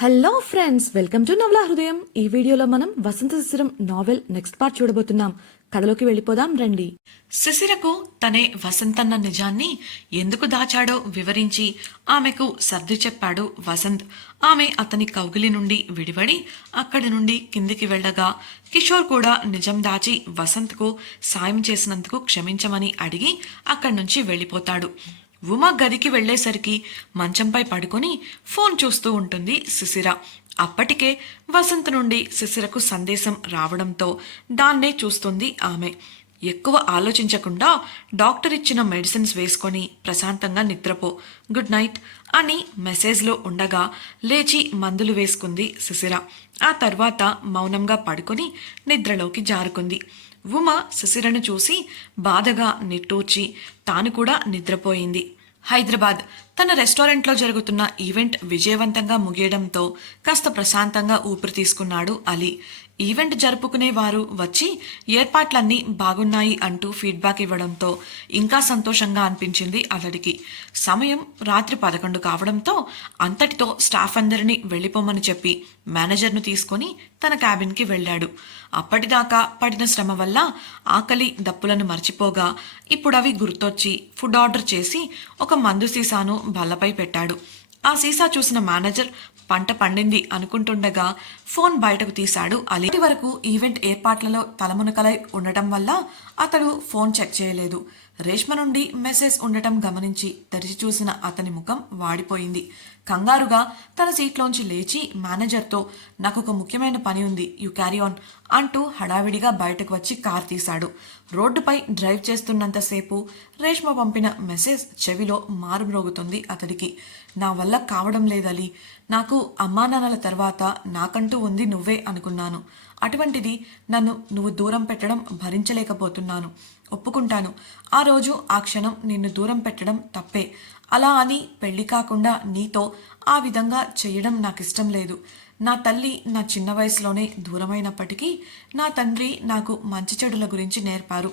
Hello friends welcome to నవలా హృదయం ఈ వీడియోలో మనం Vasantha Sisiram novel next part చూడబోతున్నాం. కథలోకి వెళ్ళిపోదాం రండి. శిశిరకు తనే వసంతన్న నిజాన్ని ఎందుకు దాచాడో వివరించి ఆమెకు సర్ది చెప్పాడు వసంత్. ఆమె అతని కౌగిలి నుండి విడివడి అక్కడి నుండి కిందికి వెళ్ళగా కిషోర్ కూడా నిజం దాచి వసంత్కు సాయం చేసినందుకు క్షమించమని అడిగి అక్కడి నుంచి వెళ్ళిపోతాడు. ఉమ గదికి వెళ్ళేసరికి మంచంపై పడుకొని ఫోన్ చూస్తూ ఉంటుంది శిశిర అప్పటికే వసంత్ నుండి శిశిరకు సందేశం రావడంతో దాన్నే చూస్తుంది ఆమె. ఎక్కువ ఆలోచించకుండా డాక్టర్ ఇచ్చిన మెడిసిన్స్ వేసుకొని ప్రశాంతంగా నిద్రపో గుడ్ నైట్ అని మెసేజ్లో ఉండగా లేచి మందులు వేసుకుంది శిశిర ఆ తర్వాత మౌనంగా పడుకొని నిద్రలోకి జారుకుంది. ఉమ శిశిరను చూసి బాధగా నిట్టూర్చి తాను కూడా నిద్రపోయింది. హైదరాబాద్. తన రెస్టారెంట్లో జరుగుతున్న ఈవెంట్ విజయవంతంగా ముగియడంతో కాస్త ప్రశాంతంగా ఊపిరి తీసుకున్నాడు అలీ. ఈవెంట్ జరుపుకునే వారు వచ్చి ఏర్పాట్లన్నీ బాగున్నాయి అంటూ ఫీడ్బ్యాక్ ఇవ్వడంతో ఇంకా సంతోషంగా అనిపించింది అతడికి. సమయం రాత్రి పదకొండు కావడంతో అంతటితో స్టాఫ్ అందరినీ వెళ్ళిపోమని చెప్పి మేనేజర్ను తీసుకొని తన క్యాబిన్కి వెళ్ళాడు. అప్పటిదాకా పడిన శ్రమ వల్ల ఆకలి దప్పులను మర్చిపోగా ఇప్పుడు అవి గుర్తొచ్చి ఫుడ్ ఆర్డర్ చేసి ఒక మందు సీసాను బల్లపై పెట్టాడు. ఆ సీసా చూసిన మేనేజర్ పంట పండింది అనుకుంటుండగా ఫోన్ బయటకు తీశాడు అలీ. వరకు ఈవెంట్ ఏర్పాట్లలో తలమునకలై ఉండటం వల్ల అతడు ఫోన్ చెక్ చేయలేదు. రేష్మ నుండి మెసేజ్ ఉండటం గమనించి తెరిచి చూసిన అతని ముఖం వాడిపోయింది. కంగారుగా తన సీట్లోంచి లేచి మేనేజర్తో నాకు ఒక ముఖ్యమైన పని ఉంది యు క్యారీ ఆన్ అంటూ హడావిడిగా బయటకు వచ్చి కార్ తీశాడు. రోడ్డుపై డ్రైవ్ చేస్తున్నంతసేపు రేష్మ పంపిన మెసేజ్ చెవిలో మారుమ్రోగుతుంది అతడికి. నా వల్ల కావడం లేదలి నాకు అమ్మానాన్నల తర్వాత నాకంటూ ఉంది నువ్వే అనుకున్నాను. అటువంటిది నన్ను నువ్వు దూరం పెట్టడం భరించలేకపోతున్నాను. ఒప్పుకుంటాను. ఆ రోజు ఆ క్షణం నిన్ను దూరం పెట్టడం తప్పే. అలా అని పెళ్ళి కాకుండా నీతో ఆ విధంగా చేయడం నాకు ఇష్టం లేదు. నా తల్లి నా చిన్న వయసులోనే దూరమైనప్పటికీ నా తండ్రి నాకు మంచి చెడుల గురించి నేర్పారు.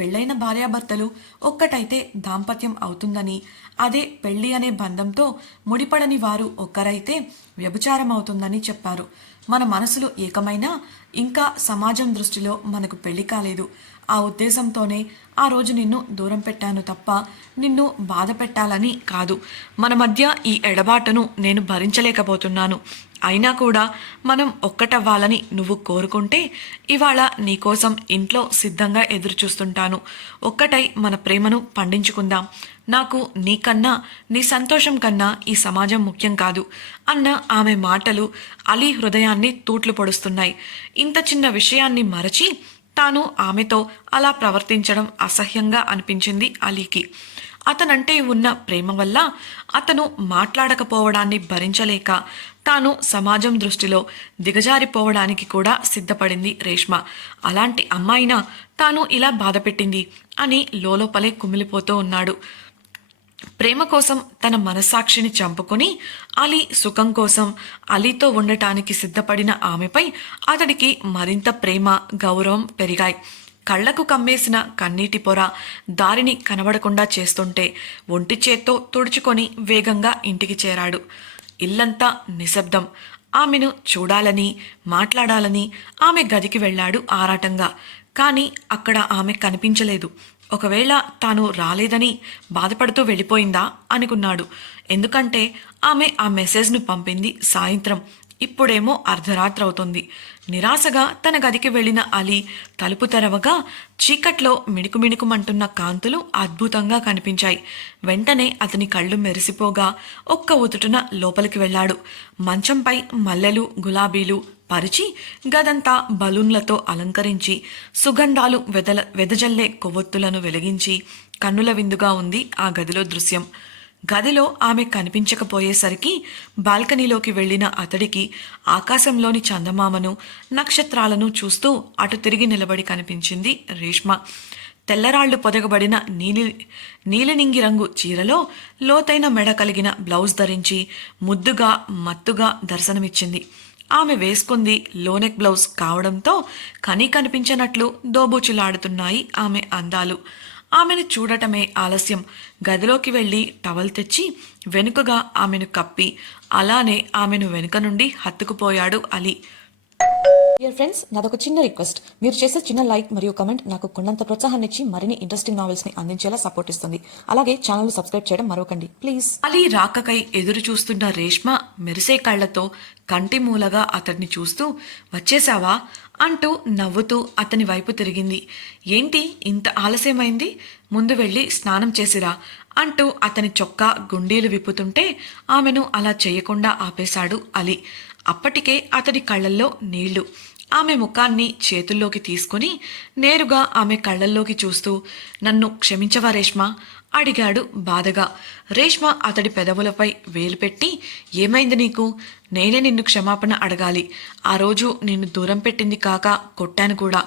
పెళ్ళైన భార్యాభర్తలు ఒక్కటైతే దాంపత్యం అవుతుందని అదే పెళ్ళి అనే బంధంతో ముడిపడని వారు ఒక్కరైతే వ్యభిచారం అవుతుందని చెప్పారు. మన మనసులు ఏకమైనా ఇంకా సమాజం దృష్టిలో మనకు పెళ్ళి కాలేదు. ఆ ఉద్దేశంతోనే ఆ రోజు నిన్ను దూరం పెట్టాను తప్ప నిన్ను బాధ పెట్టాలని కాదు. మన మధ్య ఈ ఎడబాటును నేను భరించలేకపోతున్నాను. అయినా కూడా మనం ఒక్కటవ్వాలని నువ్వు కోరుకుంటే ఇవాళ నీకోసం ఇంట్లో సిద్ధంగా ఎదురుచూస్తుంటాను. ఒక్కటై మన ప్రేమను పండించుకుందాం. నాకు నీకన్నా నీ సంతోషం కన్నా ఈ సమాజం ముఖ్యం కాదు అన్న ఆమె మాటలు అలీ హృదయాన్ని తూట్లు పొడుస్తున్నాయి. ఇంత చిన్న విషయాన్ని మరచి తాను ఆమెతో అలా ప్రవర్తించడం అసహ్యంగా అనిపించింది అలీకి. అతనంటే ఉన్న ప్రేమ వల్ల అతను మాట్లాడకపోవడాన్ని భరించలేక తాను సమాజం దృష్టిలో దిగజారిపోవడానికి కూడా సిద్ధపడింది రేష్మ. అలాంటి అమ్మాయినా తాను ఇలా బాధపెట్టింది అని లోలోపలే కుమిలిపోతూ ఉన్నాడు. ప్రేమ కోసం తన మనస్సాక్షిని చంపుకొని అలీ సుఖం కోసం అలీతో ఉండటానికి సిద్ధపడిన ఆమెపై అతడికి మరింత ప్రేమ గౌరవం పెరిగాయి. కళ్ళకు కమ్మేసిన కన్నీటి పొర దారిని కనబడకుండా చేస్తుంటే ఒంటి చేత్తో తుడుచుకొని వేగంగా ఇంటికి చేరాడు. ఇల్లంతా నిశ్శబ్దం. ఆమెను చూడాలని మాట్లాడాలని ఆమె గదికి వెళ్ళాడు ఆరాటంగా. కానీ అక్కడ ఆమె కనిపించలేదు. ఒకవేళ తాను రాలేదని బాధపడుతూ వెళ్ళిపోయిందా అనుకున్నాడు. ఎందుకంటే ఆమె ఆ మెసేజ్ను పంపింది సాయంత్రం. ఇప్పుడేమో అర్ధరాత్రి అవుతుంది. నిరాశగా తన గదికి వెళ్ళిన అలీ తలుపు తెరవగా చీకట్లో మిణుకుమిణుకుమంటున్న కాంతులు అద్భుతంగా కనిపించాయి. వెంటనే అతని కళ్ళు మెరిసిపోగా ఒక్క ఉతుటున లోపలికి వెళ్ళాడు. మంచంపై మల్లెలు గులాబీలు పరిచి గదంతా బలూన్లతో అలంకరించి సుగంధాలు వెదల వెదజల్లే కొవ్వొత్తులను వెలిగించి కన్నుల విందుగా ఉంది ఆ గదిలో దృశ్యం. గదిలో ఆమె కనిపించకపోయేసరికి బాల్కనీలోకి వెళ్ళిన అతడికి ఆకాశంలోని చందమామను నక్షత్రాలను చూస్తూ అటు తిరిగి నిలబడి కనిపించింది రేష్మ. తెల్లరాళ్ళు పొదగబడిన నీలి నీలినింగి రంగు చీరలో లోతైన మెడ కలిగిన బ్లౌజ్ ధరించి ముద్దుగా మత్తుగా దర్శనమిచ్చింది. ఆమె వేసుకుంది లోనెక్ బ్లౌజ్ కావడంతో కనీ కనిపించనట్లు దోబూచులాడుతున్నాయి ఆమె అందాలు. ఆమెను చూడటమే ఆలస్యం. గదిలోకి వెళ్ళి టవల్ తెచ్చి వెనుకగా ఆమెను కప్పి అలానే ఆమెను వెనుక నుండి హత్తుకుపోయాడు అలీ. డియర్ ఫ్రెండ్స్ నాదొక చిన్న రిక్వెస్ట్. మీరు చేసే చిన్న లైక్ మరియు కమెంట్ నాకు కొండంత ప్రోత్సాహాన్ని ఇచ్చి మరిన్ని ఇంట్రెస్టింగ్ నావెల్స్ని అందించేలా సపోర్ట్ ఇస్తుంది. అలాగే ఛానల్ సబ్స్క్రైబ్ చేయడం మరొకండి. ప్లీజ్ అలీ రాకకై ఎదురు చూస్తున్న రేష్మ మెరిసే కళ్ళతో కంటి మూలగా అతన్ని చూస్తూ వచ్చేసావా? అంటూ నవ్వుతూ అతని వైపు తిరిగింది. ఏంటి? ఇంత ఆలస్యమైంది? ముందు వెళ్ళి స్నానం చేసిరా. అంటూ అతని చొక్కా గుండీలు విప్పుతుంటే ఆమెను అలా చేయకుండా ఆపేశాడు అలీ. అప్పటికే అతడి కళ్ళల్లో నీళ్ళు. ఆమె ముఖాన్ని చేతుల్లోకి తీసుకుని నేరుగా ఆమె కళ్ళల్లోకి చూస్తూ నన్ను క్షమించవా రేష్మ? అడిగాడు బాధగా. రేష్మ అతడి పెదవులపై వేలు పెట్టి ఏమైంది నీకు? నేనే నిన్ను క్షమాపణ అడగాలి. ఆ రోజు నిన్ను దూరం పెట్టింది కాక కొట్టాను కూడా.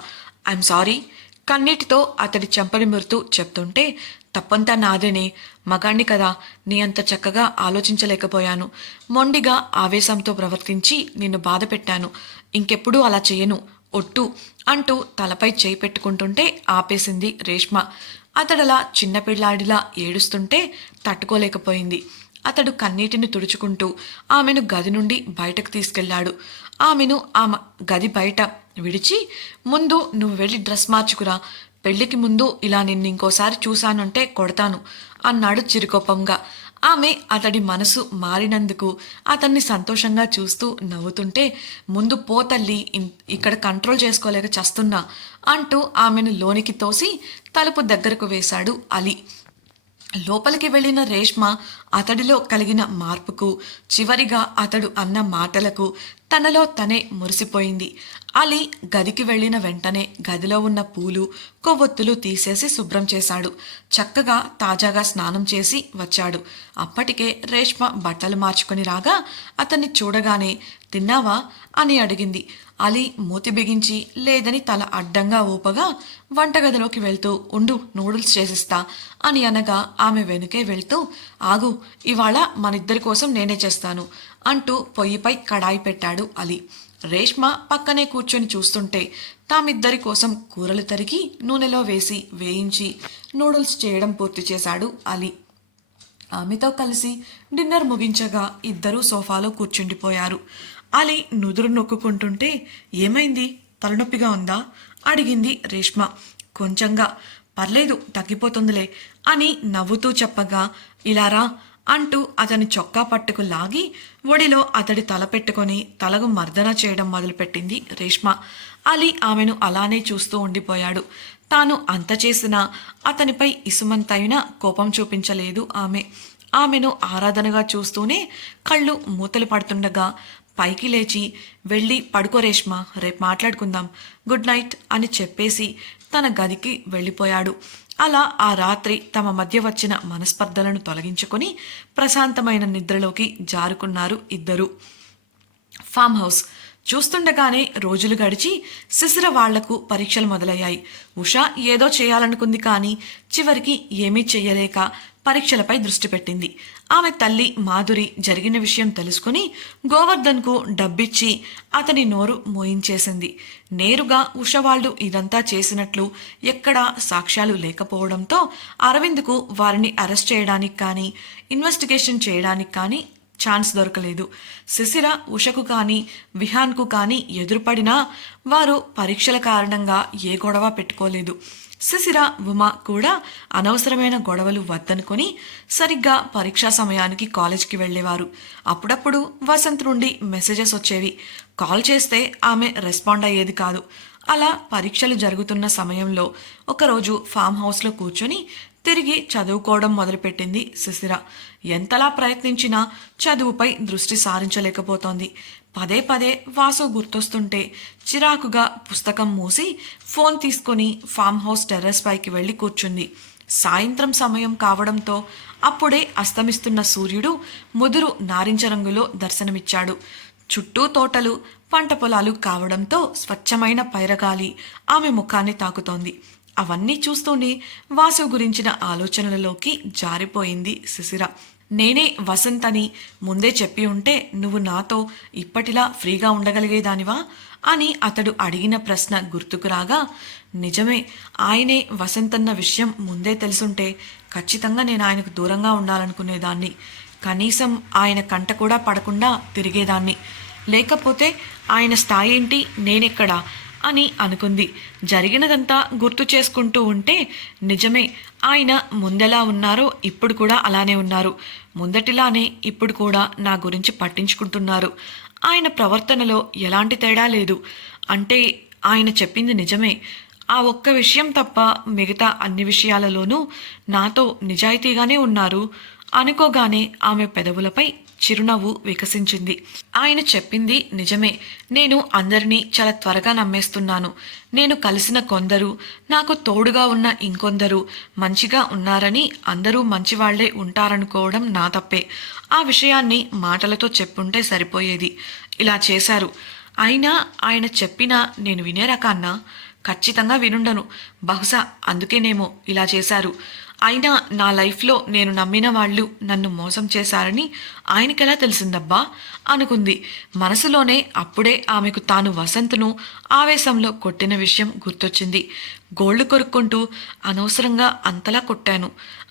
I'm sorry. కన్నీటితో అతడి చెంపని మురుతూ చెప్తుంటే తప్పంతా నాదేనే. మగాణ్ణి కదా నీ అంత చక్కగా ఆలోచించలేకపోయాను. మొండిగా ఆవేశంతో ప్రవర్తించి నిన్ను బాధ పెట్టాను. ఇంకెప్పుడూ అలా చేయను ఒట్టు అంటూ తలపై చేయి పెట్టుకుంటుంటే ఆపేసింది రేష్మ. అతడలా చిన్నపిల్లాడిలా ఏడుస్తుంటే తట్టుకోలేకపోయింది. అతడు కన్నీటిని తుడుచుకుంటూ ఆమెను గది నుండి బయటకు తీసుకెళ్ళాడు ఆమెను ఆమె గది బయట విడిచి ముందు నువ్వు వెళ్ళి డ్రెస్ మార్చుకురా. పెళ్ళికి ముందు ఇలా నిన్ను ఇంకోసారి చూశానంటే కొడతాను అన్నాడు చిరుకోపంగా. ఆమె అతడి మనసు మారినందుకు అతన్ని సంతోషంగా చూస్తూ నవ్వుతుంటే ముందు పో తల్లి ఇక్కడ కంట్రోల్ చేసుకోలేక చస్తున్నా అంటూ ఆమెను లోనికి తోసి తలుపు దగ్గరకు వేశాడు అలీ. లోపలికి వెళ్ళిన రేష్మ అతడిలో కలిగిన మార్పుకు చివరిగా అతడు అన్న మాటలకు తనలో తనే మురిసిపోయింది. అలీ గదికి వెళ్ళిన వెంటనే గదిలో ఉన్న పూలు కొవ్వొత్తులు తీసేసి శుభ్రం చేశాడు. చక్కగా తాజాగా స్నానం చేసి వచ్చాడు. అప్పటికే రేష్మ బట్టలు మార్చుకొని రాగా అతన్ని చూడగానే తిన్నావా? అని అడిగింది. అలీ మూతి బిగించి లేదని తల అడ్డంగా ఊపగా వంటగదిలోకి వెళ్తూ ఉండు నూడిల్స్ చేసిస్తా అని అనగా ఆమె వెనుకే వెళ్తూ ఆగు ఇవాళ మనిద్దరి కోసం నేనే చేస్తాను అంటూ పొయ్యిపై కడాయి పెట్టాడు అలీ. రేష్మ పక్కనే కూర్చొని చూస్తుంటే తామిద్దరి కోసం కూరలు తరిగి నూనెలో వేసి వేయించి నూడిల్స్ చేయడం పూర్తి చేశాడు అలీ. ఆమెతో కలిసి డిన్నర్ ముగించగా ఇద్దరూ సోఫాలో కూర్చుండిపోయారు. అలీ నుదురు నొక్కుకుంటుంటే ఏమైంది? తలనొప్పిగా ఉందా? అడిగింది రేష్మ. కొంచెంగా. పర్లేదు తగ్గిపోతుందిలే అని నవ్వుతూ చెప్పగా ఇలారా అంటూ అతని చొక్కా పట్టుకు లాగి ఒడిలో అతడి తల పెట్టుకొని తలకు మర్దన చేయడం మొదలుపెట్టింది రేష్మ. అలీ ఆమెను అలానే చూస్తూ ఉండిపోయాడు. తాను అంత చేసినా అతనిపై ఇసుమంతైనా కోపం చూపించలేదు ఆమె. ఆమెను ఆరాధనగా చూస్తూనే కళ్ళు మూతలు పడుతుండగా పైకి లేచి వెళ్ళి పడుకో రేష్మ రేపు మాట్లాడుకుందాం గుడ్ నైట్ అని చెప్పేసి తన గదికి వెళ్ళిపోయాడు. అలా ఆ రాత్రి తమ మధ్య వచ్చిన మనస్పర్ధలను తొలగించుకొని ప్రశాంతమైన నిద్రలోకి జారుకున్నారు ఇద్దరు. Farm house. చూస్తుండగానే రోజులు గడిచి శిశిర వాళ్ళకు పరీక్షలు మొదలయ్యాయి. ఉషా ఏదో చేయాలనుకుంది కానీ చివరికి ఏమీ చెయ్యలేక పరీక్షలపై దృష్టి పెట్టింది. ఆమె తల్లి మాధురి జరిగిన విషయం తెలుసుకుని గోవర్ధన్కు డబ్బిచ్చి అతని నోరు మోయించేసింది. నేరుగా ఉష వాళ్ళు ఇదంతా చేసినట్లు ఎక్కడా సాక్ష్యాలు లేకపోవడంతో అరవింద్కు వారిని అరెస్ట్ చేయడానికి కానీ ఇన్వెస్టిగేషన్ చేయడానికి కానీ ఛాన్స్ దొరకలేదు. శిశిర ఉషకు కానీ విహాన్కు కానీ ఎదురుపడినా వారు పరీక్షల కారణంగా ఏ గొడవ పెట్టుకోలేదు. శిశిర ఉమ కూడా అనవసరమైన గొడవలు వద్దనుకొని సరిగ్గా పరీక్షా సమయానికి కాలేజ్కి వెళ్ళేవారు. అప్పుడప్పుడు వసంత్ నుండి మెసేజెస్ వచ్చేవి. కాల్ చేస్తే ఆమె రెస్పాండ్ అయ్యేది కాదు. అలా పరీక్షలు జరుగుతున్న సమయంలో ఒకరోజు ఫామ్ హౌస్లో కూర్చొని తిరిగి చదువుకోవడం మొదలుపెట్టింది శిశిర ఎంతలా ప్రయత్నించినా చదువుపై దృష్టి సారించలేకపోతోంది. పదే పదే వాసు గుర్తొస్తుంటే చిరాకుగా పుస్తకం మూసి ఫోన్ తీసుకొని ఫామ్ హౌస్ టెర్రస్ పైకి వెళ్ళి కూర్చుంది. సాయంత్రం సమయం కావడంతో అప్పుడే అస్తమిస్తున్న సూర్యుడు ముదురు నారింజ రంగులో దర్శనమిచ్చాడు. చుట్టూ తోటలు పంట పొలాలు కావడంతో స్వచ్ఛమైన పైరగాలి ఆమె ముఖాన్ని తాకుతోంది. అవన్నీ చూస్తూనే వాసు గురించిన ఆలోచనలలోకి జారిపోయింది శిశిర. నేనే వసంత్ అని ముందే చెప్పి ఉంటే నువ్వు నాతో ఇప్పటిలా ఫ్రీగా ఉండగలిగేదానివా? అని అతడు అడిగిన ప్రశ్న గుర్తుకు రాగా నిజమే ఆయనే వసంత్ అన్న విషయం ముందే తెలుసుంటే ఖచ్చితంగా నేను ఆయనకు దూరంగా ఉండాలనుకునేదాన్ని. కనీసం ఆయన కంట కూడా పడకుండా తిరిగేదాన్ని. లేకపోతే ఆయన స్థాయి ఏంటి? నేనెక్కడా? అని అనుకుంది. జరిగినదంతా గుర్తు చేసుకుంటూ ఉంటే నిజమే ఆయన ముందెలా ఉన్నారో ఇప్పుడు కూడా అలానే ఉన్నారు. ముందటిలానే ఇప్పుడు కూడా నా గురించి పట్టించుకుంటున్నారు. ఆయన ప్రవర్తనలో ఎలాంటి తేడా లేదు. అంటే ఆయన చెప్పింది నిజమే. ఆ ఒక్క విషయం తప్ప మిగతా అన్ని విషయాలలోనూ నాతో నిజాయితీగానే ఉన్నారు. అనుకోగానే ఆమె పెదవులపై చిరునవ్వు వికసించింది. ఆయన చెప్పింది నిజమే. నేను అందరినీ చాలా త్వరగా నమ్మేస్తున్నాను. నేను కలిసిన కొందరు నాకు తోడుగా ఉన్న ఇంకొందరు మంచిగా ఉన్నారని అందరూ మంచివాళ్ళే ఉంటారనుకోవడం నా తప్పే. ఆ విషయాన్ని మాటలతో చెప్పుంటే సరిపోయేది. ఇలా చేశారు. అయినా ఆయన చెప్పినా నేను వినే రకాన్నా ఖచ్చితంగా వినుండను. బహుశా అందుకేనేమో ఇలా చేశారు. అయినా నా లైఫ్లో నేను నమ్మిన వాళ్ళు నన్ను మోసం చేశారని ఆయనకెలా తెలిసిందబ్బా? అనుకుంది. మనసులోనే అప్పుడే ఆమెకు తాను వసంత్ను ఆవేశంలో కొట్టిన విషయం గుర్తొచ్చింది. గోళ్ళు కొరుక్కుంటూ అనవసరంగా అంతలా కొట్టాను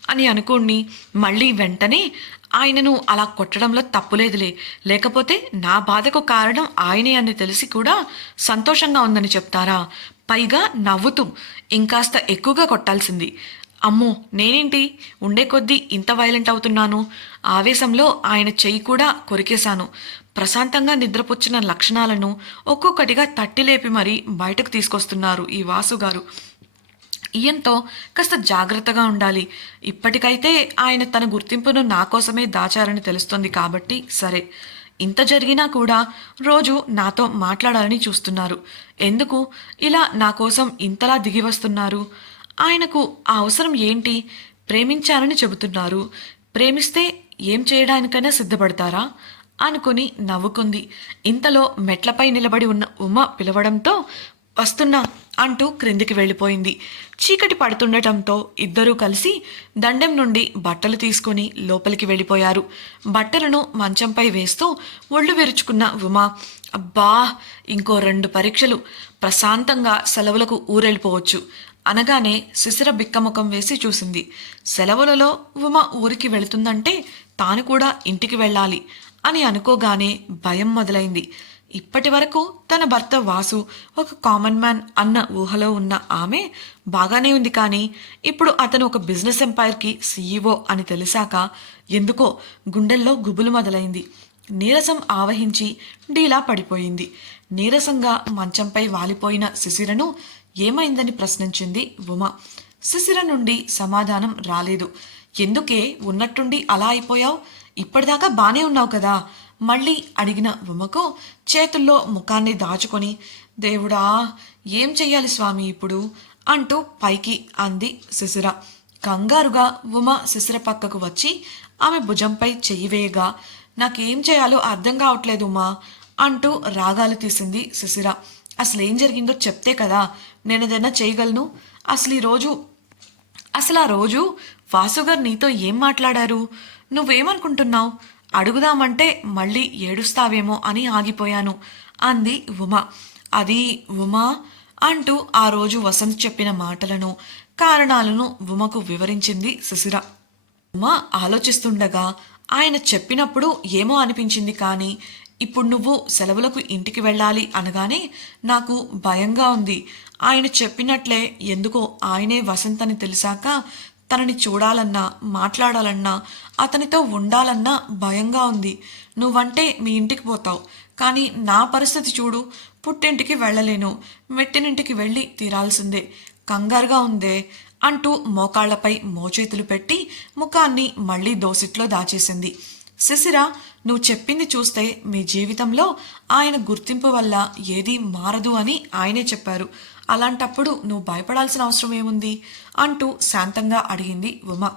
అని అనుకోండి మళ్ళీ వెంటనే ఆయనను అలా కొట్టడంలో తప్పులేదులే. లేకపోతే నా బాధకు కారణం ఆయనే అని తెలిసి కూడా సంతోషంగా ఉందని చెప్తారా? పైగా నవ్వుతూ ఇంకాస్త ఎక్కువగా కొట్టాల్సింది. అమ్మో నేనేంటి? ఉండే కొద్దీ ఇంత వైలెంట్ అవుతున్నాను. ఆవేశంలో ఆయన చెయ్యి కూడా కొరికేశాను. ప్రశాంతంగా నిద్రపుచ్చిన లక్షణాలను ఒక్కొక్కటిగా తట్టిలేపి మరీ బయటకు తీసుకొస్తున్నారు ఈ వాసుగారు. ఈయంతో కాస్త జాగ్రత్తగా ఉండాలి. ఇప్పటికైతే ఆయన తన గుర్తింపును నా కోసమే దాచారని తెలుస్తుంది కాబట్టి సరే. ఇంత జరిగినా కూడా రోజు నాతో మాట్లాడాలని చూస్తున్నారు. ఎందుకు? ఇలా నా కోసం ఇంతలా దిగి వస్తున్నారు? ఆయనకు ఆ అవసరం ఏంటి? ప్రేమించారని చెబుతున్నారు. ప్రేమిస్తే ఏం చేయడానికైనా సిద్ధపడతారా? అనుకుని నవ్వుకుంది. ఇంతలో మెట్లపై నిలబడి ఉన్న ఉమ పిలవడంతో వస్తున్నా అంటూ క్రిందికి వెళ్ళిపోయింది. చీకటి పడుతుండటంతో ఇద్దరూ కలిసి దండెం నుండి బట్టలు తీసుకుని లోపలికి వెళ్ళిపోయారు. బట్టలను మంచంపై వేస్తూ ఒళ్ళు విరుచుకున్న ఉమా అబ్బా ఇంకో రెండు పరీక్షలు. ప్రశాంతంగా సెలవులకు ఊరెళ్ళిపోవచ్చు. అనగానే శిశిర బిక్కముఖం వేసి చూసింది. సెలవులలో ఉమ ఊరికి వెళుతుందంటే తాను కూడా ఇంటికి వెళ్ళాలి అని అనుకోగానే భయం మొదలైంది. ఇప్పటి వరకు తన భర్త వాసు ఒక కామన్ మ్యాన్ అన్న ఊహలో ఉన్న ఆమె బాగానే ఉంది కానీ ఇప్పుడు అతను ఒక బిజినెస్ ఎంపైర్కి సీఈఓ అని తెలిసాక ఎందుకో గుండెల్లో గుబులు మొదలైంది. నీరసం ఆవహించి డీలా పడిపోయింది. నీరసంగా మంచంపై వాలిపోయిన శిశిరను ఏమైందని ప్రశ్నించింది ఉమ. శిశిర నుండి సమాధానం రాలేదు. ఎందుకే ఉన్నట్టుండి అలా అయిపోయావు? ఇప్పటిదాకా బానే ఉన్నావు కదా? మళ్ళీ అడిగిన ఉమకు చేతుల్లో ముఖాన్ని దాచుకొని దేవుడా ఏం చెయ్యాలి స్వామి ఇప్పుడు? అంటూ పైకి అంది శిశిర. కంగారుగా ఉమ శిశిర పక్కకు వచ్చి ఆమె భుజంపై చెయ్యి వేయగా నాకేం చేయాలో అర్థం కావట్లేదు ఉమా అంటూ రాగాలు తీసింది శిశిర. అసలు ఏం జరిగిందో చెప్తే కదా నేను ఏదైనా చేయగలను? అసలు ఈరోజు అసలు ఆ రోజు వాసుగారు నీతో ఏం మాట్లాడారు? నువ్వేమనుకుంటున్నావు? అడుగుదామంటే మళ్ళీ ఏడుస్తావేమో అని ఆగిపోయాను అంది ఉమ. అది ఉమా అంటూ ఆ రోజు వసంత్ చెప్పిన మాటలను కారణాలను ఉమకు వివరించింది శిశిర ఉమా ఆలోచిస్తుండగా ఆయన చెప్పినప్పుడు ఏమో అనిపించింది కానీ ఇప్పుడు నువ్వు సెలవులకు ఇంటికి వెళ్ళాలి అనగానే నాకు భయంగా ఉంది. ఆయన చెప్పినట్లే ఎందుకో ఆయనే వసంత్ అని తెలిసాక తనని చూడాలన్నా మాట్లాడాలన్నా అతనితో ఉండాలన్నా భయంగా ఉంది. నువ్వంటే మీ ఇంటికి పోతావు. కానీ నా పరిస్థితి చూడు పుట్టింటికి వెళ్ళలేను. మెట్టినింటికి వెళ్ళి తీరాల్సిందే. కంగారుగా ఉందే అంటూ మోకాళ్ళపై మోచేతులు పెట్టి ముఖాన్ని మళ్ళీ దోసిట్లో దాచేసింది. శిశిర నువ్వు చెప్పింది చూస్తే మీ జీవితంలో ఆయన గుర్తింపు వల్ల ఏదీ మారదు అని ఆయనే చెప్పారు. అలాంటప్పుడు నువ్వు భయపడాల్సిన అవసరం ఏముంది? అంటూ శాంతంగా అడిగింది ఉమ.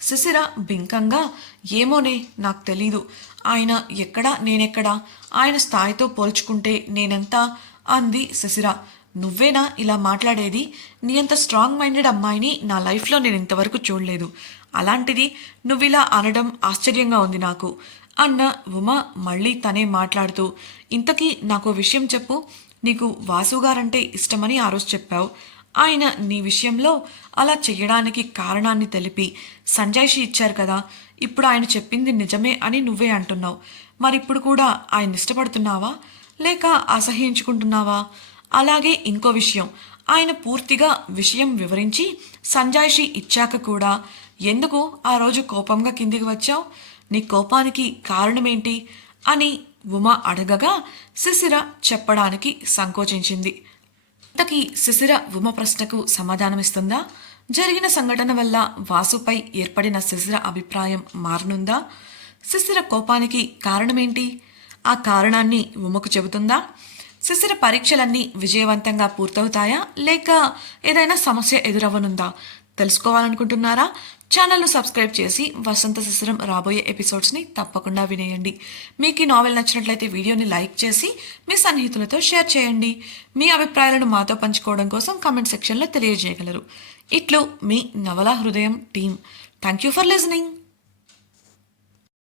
శిశిర బింకంగా ఏమోనే నాకు తెలీదు. ఆయన ఎక్కడా నేనెక్కడా? ఆయన స్థాయితో పోల్చుకుంటే నేనెంత? అంది శిశిర. నువ్వేనా ఇలా మాట్లాడేది? నీ అంత స్ట్రాంగ్ మైండెడ్ అమ్మాయిని నా లైఫ్లో నేను ఇంతవరకు చూడలేదు. అలాంటిది నువ్విలా అనడం ఆశ్చర్యంగా ఉంది నాకు. అన్న ఉమ మళ్ళీ తనే మాట్లాడుతూ ఇంతకీ నాకు విషయం చెప్పు. నీకు వాసుగారంటే ఇష్టమని ఆ రోజు చెప్పావు. ఆయన నీ విషయంలో అలా చేయడానికి కారణాన్ని తెలిపి సంజాయిషి ఇచ్చారు కదా. ఇప్పుడు ఆయన చెప్పింది నిజమే అని నువ్వే అంటున్నావు. మరిప్పుడు కూడా ఆయన ఇష్టపడుతున్నావా? లేక అసహ్యించుకుంటున్నావా? అలాగే ఇంకో విషయం. ఆయన పూర్తిగా విషయం వివరించి సంజాయిషి ఇచ్చాక కూడా ఎందుకు ఆ రోజు కోపంగా కిందికి వచ్చావు? నీ కోపానికి కారణమేంటి? అని ఉమ అడగగా శిశిర చెప్పడానికి సంకోచించింది. ఇంతకీ శిశిర ఉమ ప్రశ్నకు సమాధానమిస్తుందా? జరిగిన సంఘటన వల్ల వాసుపై ఏర్పడిన శిశిర అభిప్రాయం మారనుందా? శిశిర కోపానికి కారణమేంటి? ఆ కారణాన్ని ఉమకు చెబుతుందా? శిశిర పరీక్షలన్నీ విజయవంతంగా పూర్తవుతాయా? లేక ఏదైనా సమస్య ఎదురవ్వనుందా? తెలుసుకోవాలనుకుంటున్నారా? ఛానల్ను సబ్స్క్రైబ్ చేసి వసంత శిశిరం రాబోయే ఎపిసోడ్స్ని తప్పకుండా వినేయండి. మీకు ఈ నావెల్ నచ్చినట్లయితే వీడియోని లైక్ చేసి మీ సన్నిహితులతో షేర్ చేయండి. మీ అభిప్రాయాలను మాతో పంచుకోవడం కోసం కామెంట్ సెక్షన్లో తెలియజేయగలరు. ఇట్లు మీ నవల Hrudayam team. Thank you for listening.